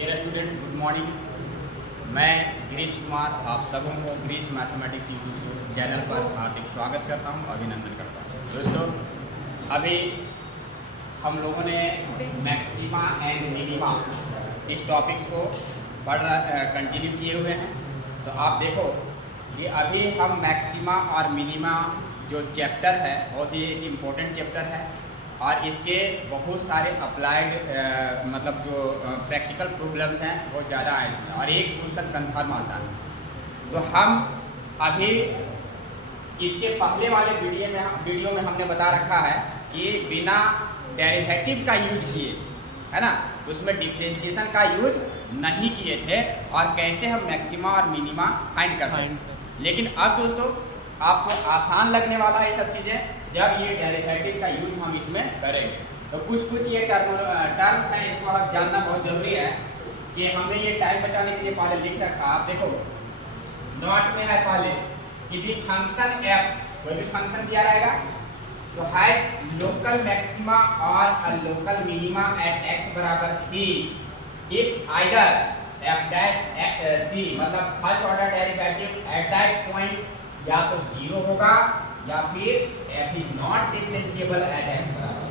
Dear students, good morning. मैं गिरीश कुमार आप सबों को ग्रीस मैथमेटिक्स यूट्यूब चैनल पर हार्दिक स्वागत करता हूं, अभिनंदन करता हूं। दोस्तों, अभी हम लोगों ने मैक्सिमा एंड मिनिमा इस टॉपिक्स को कंटिन्यू किए हुए हैं। तो आप देखो कि अभी हम मैक्सिमा और मिनिमा जो चैप्टर है बहुत ही एक इम्पोर्टेंट चैप्टर है और इसके बहुत सारे अप्लाइड मतलब जो प्रैक्टिकल प्रॉब्लम्स हैं बहुत ज़्यादा हैं इसमें, और एक क्वेश्चन कन्फर्म आता है। तो हम अभी इसके पहले वाले वीडियो में हमने बता रखा है कि बिना डेरिवेटिव का यूज किए, है ना, तो उसमें डिफरेंशिएशन का यूज नहीं किए थे और कैसे हम मैक्सिमा और मिनिमा फाइंड करते हैं। लेकिन अब दोस्तों आपको आसान लगने वाला है ये सब चीज़ें जब ये डेरिवेटिव का यूज हम इसमें करेंगे। तो कुछ ये टर्म्स हैं, इसको आप जानना बहुत जरूरी है कि हमने ये टाइम बचाने के लिए पहले लिख रखा। आप देखो नोट में है पहले कि दी फंक्शन एफ, कोई भी फंक्शन दिया रहेगा तो हैज लोकल मैक्सिमा और लोकल मिनिमा एट एक्स बराबर c if either f dash c, मतलब first order derivative at that point या तो 0 होगा या फिर f is not differentiable at x बराबर।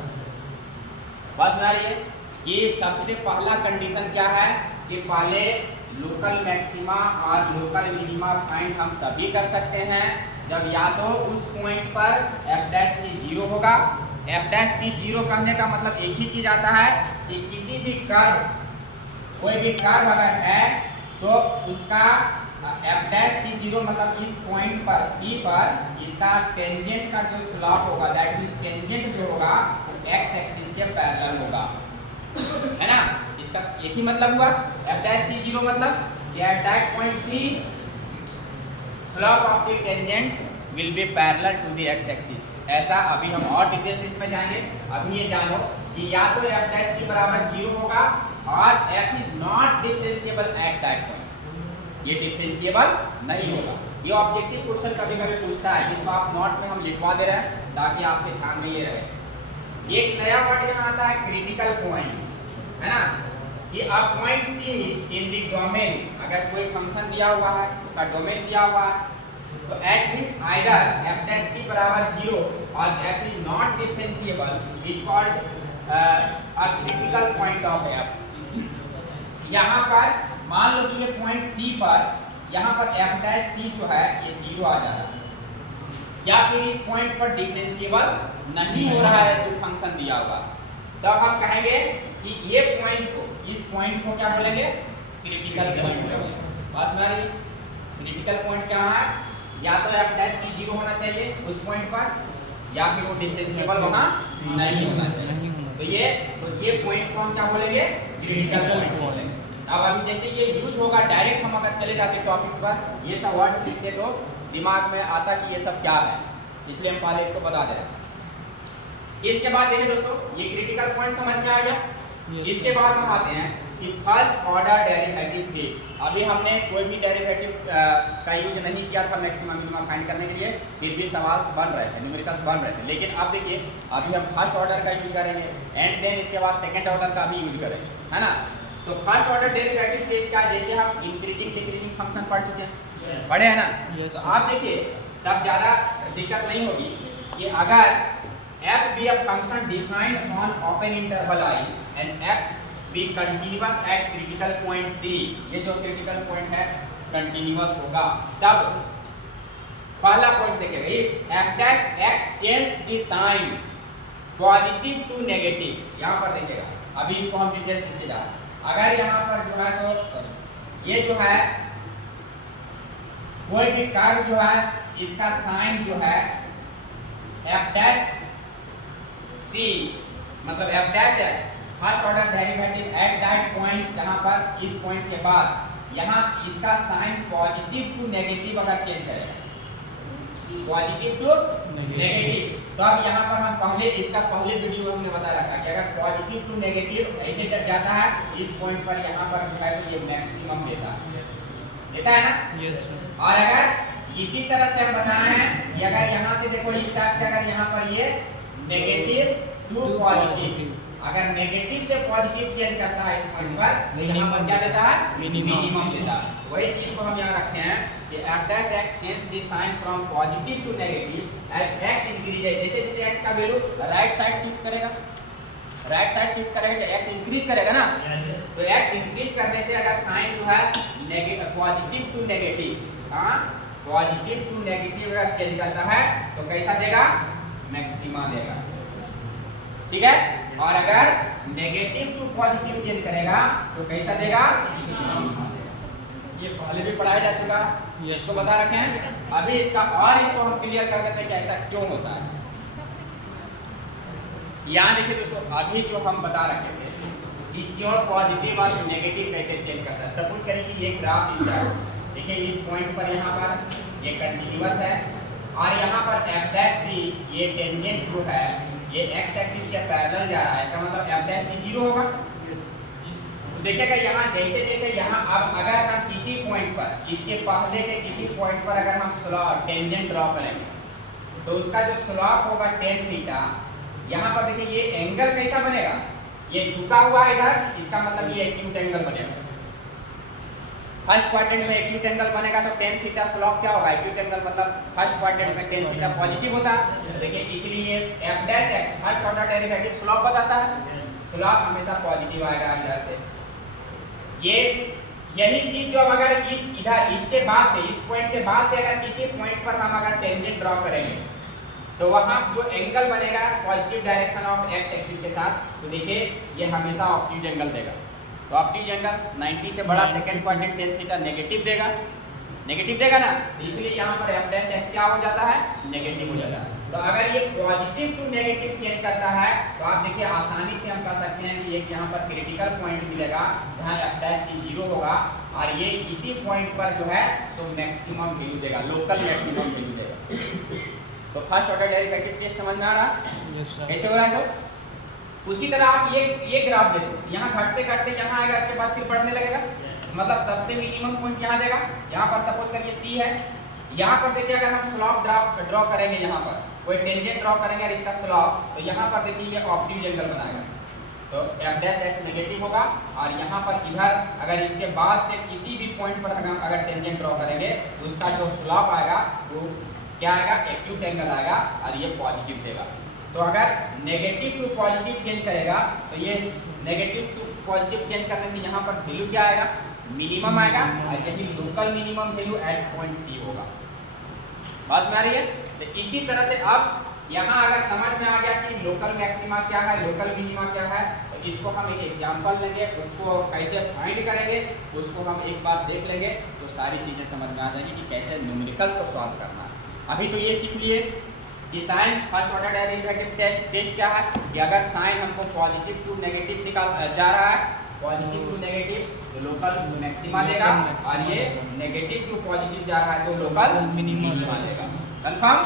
बस ना रही है, ये सबसे पहला कंडीशन क्या है कि पहले लोकल मैक्सिमा और लोकल मिनिमा फाइंड हम तभी कर सकते हैं जब या तो उस पॉइंट पर f डैश सी 0 होगा। f डैश सी 0 कहने का मतलब एक ही चीज आता है कि किसी भी कर्व, कोई भी कर्व अगर है तो उसका f डैश सी 0 मतलब इस पॉइंट पर c पर इसका टेंजेंट का जो स्लोप होगा, दैट मींस टेंजेंट जो होगा x एक्सिस के पैरेलल होगा, है ना। इसका एक ही मतलब हुआ, f डैश सी 0 मतलब कि at that point c slope of the tangent will be parallel to the x axis. ऐसा अभी हम और डिटेल्स इसमें जाएंगे। अभी ये जानो कि या तो f डैश सी बराबर 0 होगा और f is not differentiable eight that point, ये डिफरेंशिएबल नहीं होगा। ये ऑब्जेक्टिव क्वेश्चन कभी कभी पूछता है, जिसको आप नोट में हम लिखवा दे रहे हैं ताकि आपके ध्यान में ये रहे। एक नया वर्ड यहाँ आता है क्रिटिकल पॉइंट, है ना, कि a point C in the domain, अगर कोई फंक्शन दिया हुआ है उसका डोमेन दिया हुआ है तो at means either f dash c बराबर 0 और f is not differentiable is called a critical point of f। यहाँ पर मान लो कि ये पॉइंट C पर, यहाँ पर f डैश C जो है ये 0 आ जा रहा है या फिर इस पॉइंट पर डिफरेंशिएबल नहीं हो रहा है जो फंक्शन दिया हुआ, तब हम कहेंगे कि ये पॉइंट को, इस पॉइंट को क्या बोलेंगे, क्रिटिकल पॉइंट बोलेंगे। बस में आ रही, क्रिटिकल पॉइंट क्या है, या तो f डैश C 0 होना चाहिए उस पॉइंट पर या फिर वो डिफरेंशिएबल वहां नहीं होना चाहिए। तो ये पॉइंट को हम क्या बोलेंगे, क्रिटिकल पॉइंट बोलेंगे। अब अभी जैसे ये यूज होगा, डायरेक्ट हम अगर चले जाते टॉपिक्स पर ये सब वर्ड्स लिखते तो दिमाग में आता कि ये सब क्या है, इसलिए हम पहले इसको बता दे रहे हैं। इसके बाद देखिए दोस्तों, ये क्रिटिकल पॉइंट समझ में आ गया। इसके बाद हम आते हैं कि फर्स्ट ऑर्डर डेरिवेटिव थे। अभी हमने कोई भी डेरिवेटिव का यूज नहीं किया था मैक्सिमा मिनिमा फाइंड करने के लिए, फिर भी सवाल बन रहे थे, न्यूमेरिकल्स बन रहे थे। लेकिन अब देखिए अभी हम फर्स्ट ऑर्डर का यूज करेंगे एंड देन इसके बाद सेकेंड ऑर्डर का भी यूज करेंगे, है ना। तो फर्स्ट ऑर्डर डेरिवेटिव टेस्ट क्या, जैसे हम इंक्रीजिंग डिक्रीजिंग फंक्शन पढ़ चुके हैं, पढ़े हैं ना। तो आप देखिए तब ज़्यादा दिक्कत नहीं होगी कि अगर f be a function defined on open interval I and f be continuous at critical point C, ये जो क्रिटिकल पॉइंट है कंटिन्यूअस होगा, तब पहला पॉइंट देखिएगा f dash x change the sign positive to negative. यहाँ पर देखिएगा, अभी इसको हम डिटेल्स इसके जा रहे हैं। अगर यहाँ पर जो है तो ये जो है कोई भी कर्व जो है इसका साइन जो है f डैश c मतलब f dash x first order derivative at that point, जहाँ पर इस पॉइंट के बाद यहाँ इसका साइन पॉजिटिव टू नेगेटिव अगर चेंज करें, पॉजिटिव टू नेगेटिव, तो अब यहाँ पर हम पहले इसका पहले वीडियो में हमने बता रखा कि अगर पॉजिटिव टू नेगेटिव ऐसे तक जाता है इस पॉइंट पर, यहाँ पर जो है तो ये मैक्सिमम देता है ना। और अगर इसी तरह से हम बताए हैं कि अगर यहाँ से देखो इस टाइप से, अगर यहाँ पर ये नेगेटिव टू पॉजिटिव अगर नेगेटिव से पॉजिटिव चेंज करता है इस पॉइंट पर तो यहाँ पर क्या देता है, मिनिमम देता है। वही चीज को हम यहाँ रखते हैं कि f dash x change the sign from positive to negative as x increases। जैसे जैसे x का वैल्यू राइट साइड शिफ्ट करेगा, राइट साइड शिफ्ट करेगा तो x इंक्रीज करेगा ना, तो x इंक्रीज करने से अगर साइन जो है पॉजिटिव टू नेगेटिव, हाँ पॉजिटिव टू नेगेटिव अगर चेंज करता है तो कैसा देगा, मैक्सिमा देगा, ठीक है। और अगर नेगेटिव टू पॉजिटिव चेंज करेगा तो कैसा देगा, ये पहले भी पढ़ाया जा चुका, इसको बता रखे हैं। अभी इसका और इसको हम क्लियर कर देते हैं कि ऐसा क्यों होता है। यहाँ देखिए दोस्तों, अभी जो हम बता रखे थे कि क्यों पॉजिटिव और नेगेटिव कैसे चेंज करता है। सपोज करें कि ये ग्राफ है, देखिए इस पॉइंट पर यहाँ पर ये कंटिन्यूअस है और यहाँ पर f डैश c ये टेंजेंट जो है ये x एक्सिस के पैरेलल जा रहा है, इसका मतलब f डैश c 0 होगा। तो देखिएगा यहाँ जैसे जैसे यहाँ अब अगर हम किसी पॉइंट पर इसके पहले के किसी पॉइंट पर अगर हम स्लॉप टेंजेंट ड्रॉ करेंगे तो उसका जो स्लॉप होगा tan थीटा, यहाँ पर देखिए ये एंगल कैसा बनेगा, ये झुका हुआ है इधर, इसका मतलब ये एक्यूट एंगल बनेगा। फर्स्ट क्वाड्रेंट में एक्यूट एंगल बनेगा तो tan थीटा स्लॉप क्या होगा, एक्यूट एंगल मतलब फर्स्ट क्वाड्रेंट में tan थीटा पॉजिटिव होता है। देखिए इसलिए f dash x first order derivative slope बताता है, स्लॉप हमेशा पॉजिटिव आएगा इधर से। ये यही चीज जो अगर इस इधर इसके बाद से इस पॉइंट के बाद से अगर किसी पॉइंट पर हम अगर टेंजेंट ड्रॉ करेंगे तो वहां जो एंगल बनेगा positive direction of x axis के साथ, तो देखिए ये हमेशा ऑब्ट्यूज एंगल देगा। तो ऑब्ट्यूज एंगल 90 से बड़ा second quadrant tan theta negative देगा ना, इसलिए यहाँ पर f डैश x क्या हो जाता है, नेगेटिव हो जाता है। तो अगर ये पॉजिटिव टू नेगेटिव चेंज करता है तो आप देखिए आसानी से हम कह सकते हैं कि एक यहाँ पर क्रिटिकल पॉइंट मिलेगा जहाँ f डैश c 0 होगा और ये इसी पॉइंट पर जो है तो मैक्सिमम वैल्यू देगा, लोकल मैक्सिमम वैल्यू देगा। तो फर्स्ट ऑर्डर डेरिवेटिव टेस्ट समझ में आ रहा है कैसे हो रहा है सर। उसी तरह आप ये ग्राफ देखो, यहाँ घटते घटते यहाँ आएगा, इसके बाद फिर बढ़ने लगेगा, मतलब सबसे मिनिमम पॉइंट यहाँ देगा। यहाँ पर सपोज करिए C है, यहाँ पर देखिए अगर हम स्लॉप ड्रॉ करेंगे, यहाँ पर कोई टेंजेंट ड्रॉ करेंगे और इसका स्लॉप, तो यहाँ पर देखिए ये ऑब्ट्यूज एंगल बनाएगा, तो f डैश x नेगेटिव होगा। और यहाँ पर इधर अगर इसके बाद से किसी भी पॉइंट पर अगर टेंजेंट ड्रॉ करेंगे तो उसका जो स्लॉप आएगा वो क्या आएगा, एक्यूट एंगल आएगा और ये पॉजिटिव देगा। तो अगर नेगेटिव टू पॉजिटिव चेंज करेगा तो ये नेगेटिव टू पॉजिटिव चेंज करने से यहाँ पर वैल्यू क्या आएगा, मिनिमम आएगा और यही local minimum value at point C होगा। बस में आ रही है। तो इसी तरह से अब यहाँ अगर समझ में आ गया कि लोकल मैक्सिमा क्या है, लोकल मिनिमा क्या है, तो इसको हम एक एग्जांपल लेंगे, उसको कैसे फाइंड करेंगे उसको हम एक बार देख लेंगे तो सारी चीज़ें समझ में आ जाएगी कि कैसे न्यूमेरिकल्स को सॉल्व करना है। अभी तो ये सीख लिए कि sign first order derivative test क्या है, कि अगर साइन हमको पॉजिटिव टू नेगेटिव निकाल जा रहा है, पॉजिटिव टू नेगेटिव तो लोकल मैक्सिमा देगा और ये नेगेटिव टू पॉजिटिव जा रहा है तो लोकल मिनिमा देगा। कंफर्म?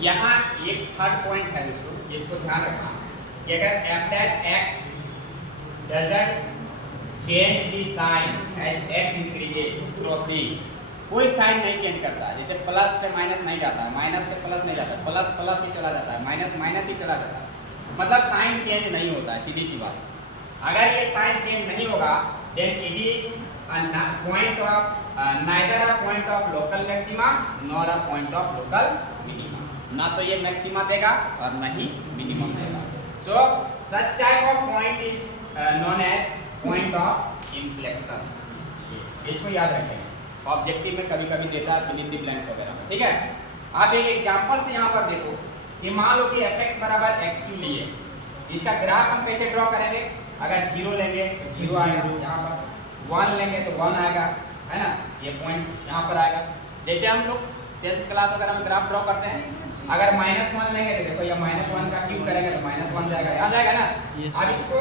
यहाँ एक थर्ड पॉइंट है दोस्तों, इसको ध्यान रखना कि अगर f dash x doesn't change the sign as x increases, proceed, कोई साइन नहीं चेंज करता है, जैसे प्लस से माइनस नहीं जाता है, माइनस से प्लस नहीं जाता है, प्लस प्लस ही चला जाता है, माइनस माइनस ही चला जाता है, मतलब साइन चेंज नहीं होता है, सीधी सी बात। अगर ये साइन चेंज नहीं होगा then it is a point of neither a point of local maxima nor a point of local minima, ना तो ये मैक्सिमा देगा और ना ही मिनिमम देगा। So such type of point is known as point of inflection, इसको याद रखेंगे। ऑब्जेक्टिव में कभी कभी देता है फिल इन द ब्लैंक्स वगैरह में, ठीक है। आप एक एग्जांपल से यहाँ पर देखो कि मान लो कि fx बराबर x लिए, इसका ग्राफ हम कैसे ड्रॉ करेंगे, अगर 0 लेंगे तो 0 आएगा, यहाँ पर 1 लेंगे तो 1 आएगा, है ना, ये पॉइंट यहाँ पर आएगा। जैसे हम लोग 10th क्लास अगर हम ग्राफ ड्रॉ करते हैं, अगर -1 लेंगे तो देखो ये -1 का क्यूब करेंगे तो -1 जाएगा, याद आएगा ना। अब इसको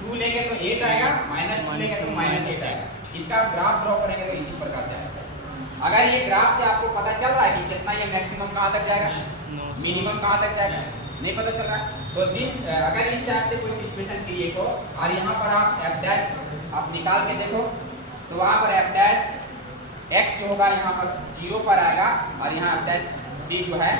2 लेंगे तो 8 आएगा, -2 लेंगे तो -8 आएगा। इसका ग्राफ ड्रॉ करेंगे तो इसी प्रकार से आएगा। अगर ये ग्राफ से आपको पता चल रहा है कि कितना ये मैक्सिमम कहाँ तक जाएगा, मिनिमम कहाँ तक जाएगा, नहीं पता चल रहा है, तो अगर इस टाइप से कोई सिचुएशन क्रिएट हो और यहाँ पर आप f डैश आप निकाल के देखो तो वहाँ पर f डैश x जो होगा यहाँ पर 0 पर आएगा और यहाँ f डैश c जो है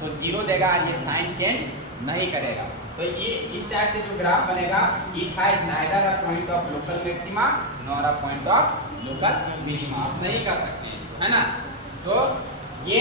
तो 0 देगा और ये साइन चेंज नहीं करेगा। तो ये इस टाइप से जो ग्राफ बनेगा, it has neither a point of local maxima nor a point of local minima. आप नहीं कर सकते इसको, है ना। तो ये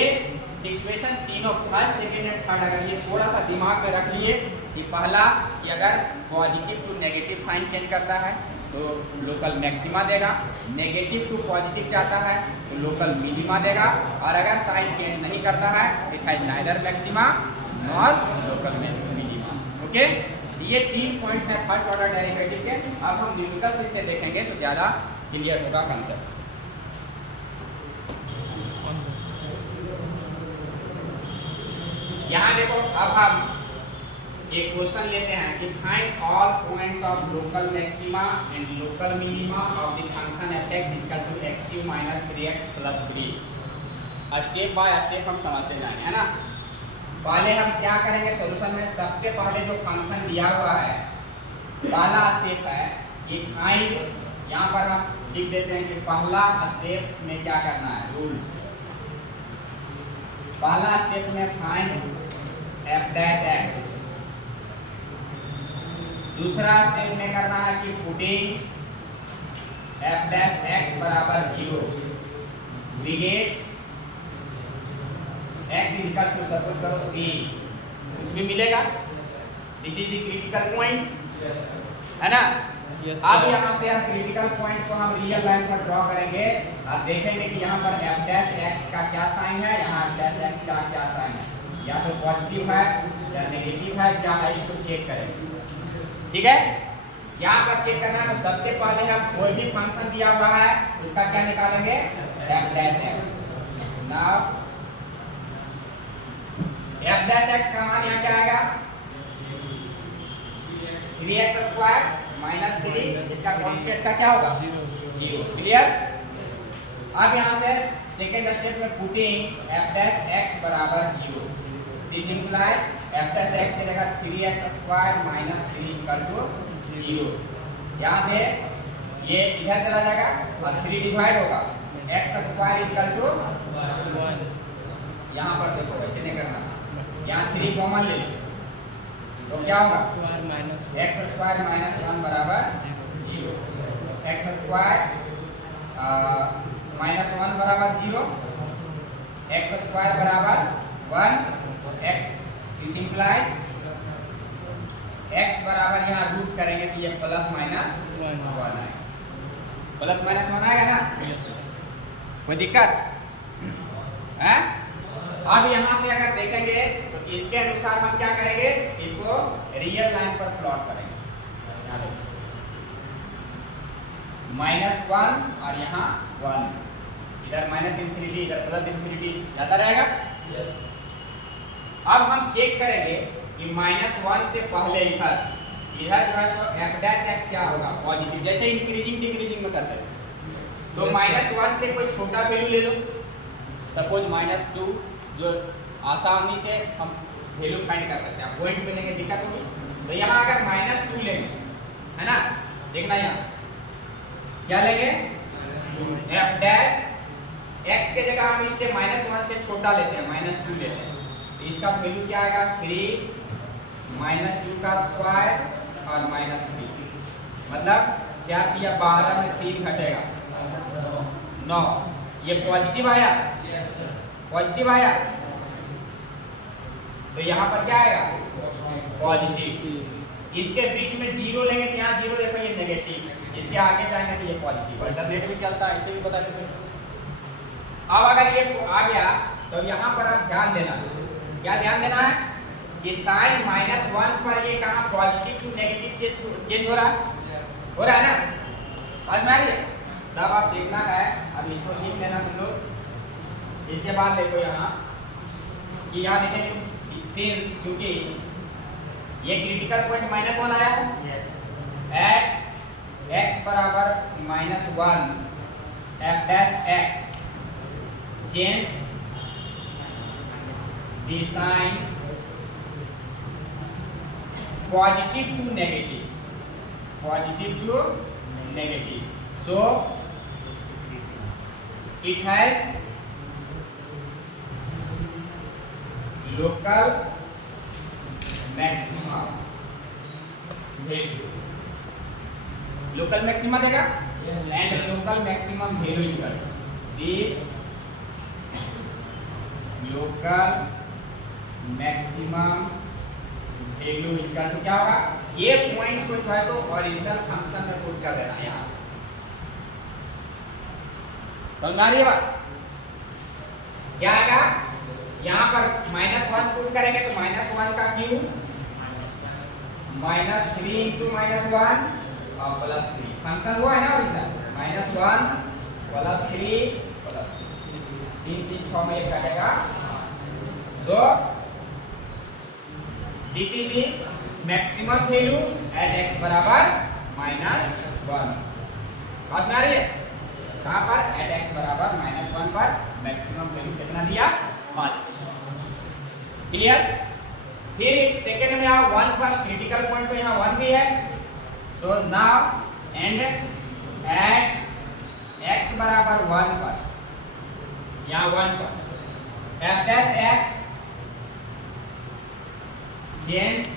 सिचुएशन तीनों फर्स्ट सेकेंड एंड थर्ड, अगर ये थोड़ा सा दिमाग में रख लिए कि पहला कि अगर positive to negative sign change करता है तो लोकल मैक्सिमा देगा, नेगेटिव टू पॉजिटिव जाता है तो लोकल मिनिमा देगा, और अगर साइन चेंज नहीं करता है it has neither maxima nor local minima. Okay, ये 3 पॉइंट्स हैं फर्स्ट ऑर्डर डेरिवेटिव के। अब हम न्यूमेरिकल से देखेंगे तो ज़्यादा क्लियर होगा कंसेप्ट। यहाँ देखो, अब हम एक क्वेश्चन लेते हैं कि find all points of local maxima and local minima of the function f(x) = x³ - 3x + 3। Step by step हम समझते जाएंगे, है ना। पहले हम क्या करेंगे सॉल्यूशन में, सबसे पहले जो फंक्शन दिया हुआ है, पहला स्टेप है कि फाइंड, यहाँ पर हम लिख देते हैं कि पहला स्टेप में क्या करना है, रूल। पहला स्टेप में फाइंड f'(x), दूसरा स्टेप में करना है कि putting f'(x) = 0, we get x = suppose करो c, कुछ भी मिलेगा। This is the critical point, है ना। अब यहाँ से हम क्रिटिकल पॉइंट को हम रियल लाइन पर ड्रॉ करेंगे और देखेंगे कि यहाँ पर f'(x) का क्या साइन है, यहाँ f'(x) का क्या साइन है, या तो पॉजिटिव है या नेगेटिव है, क्या है, इसको चेक करेंगे। ठीक है, यहाँ पर चेक करना है। तो सबसे पहले हम कोई भी फंक्शन दिया हुआ है उसका क्या निकालेंगे, f'(x). नाउ f'(x) का मान यहाँ क्या आएगा, 3x² - 3, इसका कांस्टेंट का क्या होगा, 0। क्लियर। अब यहाँ से सेकेंड स्टेप में putting f'(x) = 0, this implies f'(x) की जगह 3x² - 3 = 0। यहाँ से ये इधर चला जाएगा और 3 डिवाइड होगा, x² = 1। यहाँ पर देखो ऐसे नहीं करना, यहाँ 3 कॉमन ले लो तो क्या होगा, x² - 1 = 0, x² - 1 = 0, x² = 1, x this implies x बराबर यहाँ रूट करेंगे तो ये +- 1 आएगा, +- 1 आएगा ना। कोई दिक्कत है? अब यहाँ से अगर देखेंगे तो इसके अनुसार हम क्या करेंगे, इसको रियल लाइन पर प्लॉट करेंगे। यहाँ देखो -1 और यहाँ 1, इधर -∞, इधर +∞, जाता रहेगा। अब हम चेक करेंगे कि -1 से पहले इधर जो है सो f'(x) क्या होगा, पॉजिटिव, जैसे इंक्रीजिंग डिक्रीजिंग में करते हैं। तो -1 से कोई छोटा वैल्यू ले लो, सपोज -2, जो आसानी से हम वैल्यू फाइंड कर सकते हैं। पॉइंट पे लेंगे दिक्कत होगी, तो यहाँ अगर -2 लेंगे, है ना, देखना यहाँ क्या लेंगे, f'(x) के जगह हम इससे -1 से छोटा लेते हैं, -2 लेते हैं, इसका वैल्यू क्या आएगा, 3 -2 का स्क्वायर और -3, मतलब 4 या 12 में 3 घटेगा 9। ये पॉजिटिव आया, पॉजिटिव आया, तो यहाँ पर क्या आएगा, पॉजिटिव। इसके बीच में 0 लेंगे तो यहाँ 0 देखो ये नेगेटिव, इसके आगे जाएंगे तो ये पॉजिटिव। अल्टरनेट भी चलता है, इसे भी बता देते हैं। अब अगर ये आ गया तो यहाँ पर आप ध्यान देना, क्या ध्यान देना है कि साइन -1 पर ये कहाँ पॉजिटिव टू नेगेटिव चेंज हो रहा है ना, समझ में आ रही है। तब आप देखना है, अब इसको लिख लेना तुम लोग। इसके बाद देखो यहाँ कि यहाँ देखें सिंस, क्योंकि ये क्रिटिकल पॉइंट -1 आया है, eight x = -1 f'(x) change the sign positive to negative, so it has local maximum value, local maxima देगा and local maximum value equal the local maximum value equal to क्या होगा, ये point को जो है तो ओरिजिनल फंक्शन में put कर देना है। यहाँ समझ आ रही है बात, क्या आएगा, यहाँ पर -1 पुट करेंगे तो -1 का क्यू -3 इंटू -1 और +3 फंक्शन हुआ है ना ओरिजिनल, -1 +3 3 3 6 में एक आएगा। So this is the maximum value at x बराबर -1। समझ में आ रही है, कहाँ पर at x बराबर -1 पर मैक्सिमम वैल्यू कितना दिया, 5। क्लियर। फिर सेकंड में आओ 1 पर, क्रिटिकल पॉइंट तो यहाँ 1 भी है। So now and at x बराबर 1 पर, यहाँ 1 पर f dash x change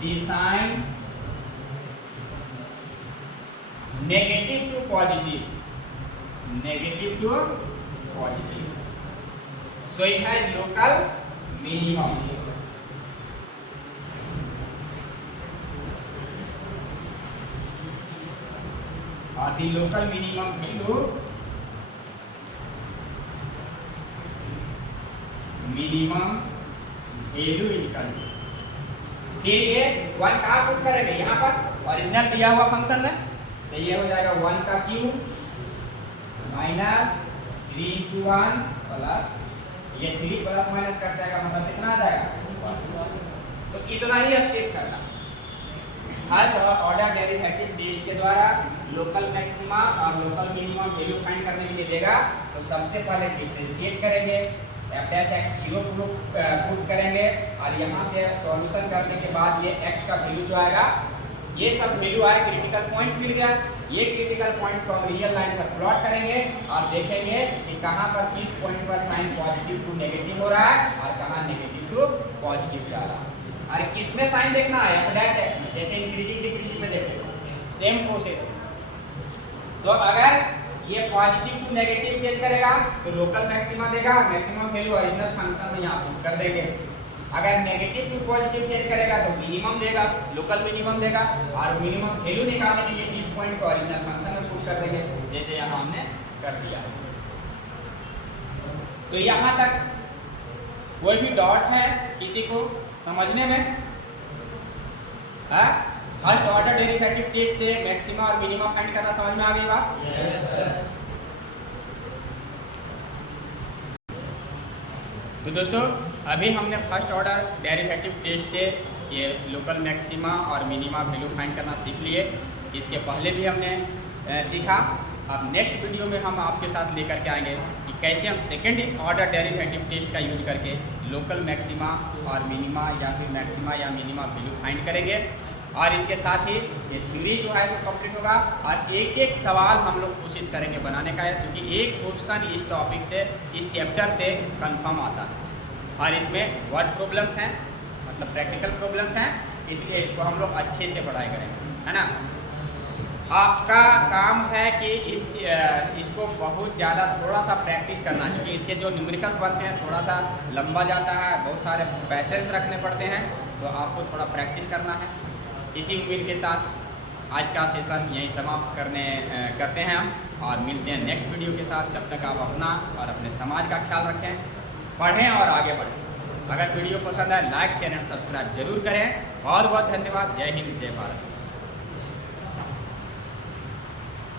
the sign negative to positive, so it has local minimum, or the local minimum value is equal to, फिर ये 1 कहाँ पुट करेंगे, यहाँ पर ओरिजिनल दिया हुआ फंक्शन में, तो ये हो जाएगा 1 का क्यू -3 इंटू 1 प्लस ये 3 प्लस माइनस कट जाएगा, मतलब कितना आ जाएगा 1। तो इतना ही स्टेप करना। फर्स्ट ऑर्डर डेरिवेटिव टेस्ट के द्वारा लोकल मैक्सिमा और लोकल मिनिमम वैल्यू फाइंड करने के लिए देगा, तो सबसे पहले डिफरेंशिएट करेंगे, f dash x 0 पुट करेंगे और यहाँ से सॉल्यूशन करने के बाद ये x का वैल्यू जो आएगा, ये सब वैल्यू आए, क्रिटिकल पॉइंट्स मिल गया। ये क्रिटिकल पॉइंट्स को हम रियल लाइन पर प्लॉट करेंगे और देखेंगे कि कहाँ पर किस पॉइंट पर साइन पॉजिटिव टू नेगेटिव हो रहा है और कहाँ नेगेटिव टू पॉजिटिव जा रहा है। और किसमें साइन देखना है, f dash x में, जैसे इंक्रीजिंग डिक्रीजिंग में देखते हैं, सेम प्रोसेस है। तो अगर ये पॉजिटिव टू नेगेटिव चेंज करेगा तो लोकल मैक्सिमा देगा, मैक्सिमम वैल्यू ओरिजिनल फंक्शन में यहाँ पुट कर देंगे। अगर नेगेटिव टू पॉजिटिव चेंज करेगा तो मिनिमम देगा, लोकल मिनिमम देगा, और मिनिमम वैल्यू निकालने के लिए इस पॉइंट को ओरिजिनल फंक्शन में पुट कर देंगे, जैसे यहाँ हमने कर दिया। तो यहाँ तक कोई भी डॉट है किसी को समझने में, हाँ? फर्स्ट ऑर्डर डेरिवेटिव टेस्ट से मैक्सिमा और मिनिमा फाइंड करना समझ में आ गई बात? Yes sir. तो दोस्तों अभी हमने फर्स्ट ऑर्डर डेरिवेटिव टेस्ट से ये लोकल मैक्सिमा और मिनिमा वैल्यू फाइंड करना सीख लिए। इसके पहले भी हमने सीखा। अब नेक्स्ट वीडियो में हम आपके साथ लेकर के आएंगे कि कैसे हम सेकेंड ऑर्डर डेरिवेटिव टेस्ट का यूज करके लोकल मैक्सिमा और मिनिमा या फिर मैक्सिमा या मिनिमा वैल्यू फाइंड करेंगे। और इसके साथ ही ये थ्योरी जो है सो कंप्लीट होगा और एक एक सवाल हम लोग कोशिश करेंगे बनाने का है, क्योंकि एक क्वेश्चन इस टॉपिक से, इस चैप्टर से कंफर्म आता है और इसमें वर्ड प्रॉब्लम्स हैं, मतलब प्रैक्टिकल प्रॉब्लम्स हैं, इसलिए इसको हम लोग अच्छे से पढ़ाई करेंगे, है ना। आपका काम है कि इसको बहुत ज़्यादा थोड़ा सा प्रैक्टिस करना, क्योंकि इसके जो न्यूमेरिकल्स बनते हैं थोड़ा सा लंबा जाता है, बहुत सारे पैसेज रखने पड़ते हैं, तो आपको थोड़ा प्रैक्टिस करना है। इसी उम्मीद के साथ आज का सेशन यहीं समाप्त करते हैं हम, और मिलते हैं नेक्स्ट वीडियो के साथ। तब तक आप अपना और अपने समाज का ख्याल रखें, पढ़ें और आगे बढ़ें। अगर वीडियो पसंद आए लाइक शेयर एंड सब्सक्राइब जरूर करें। बहुत बहुत धन्यवाद। जय हिंद, जय भारत।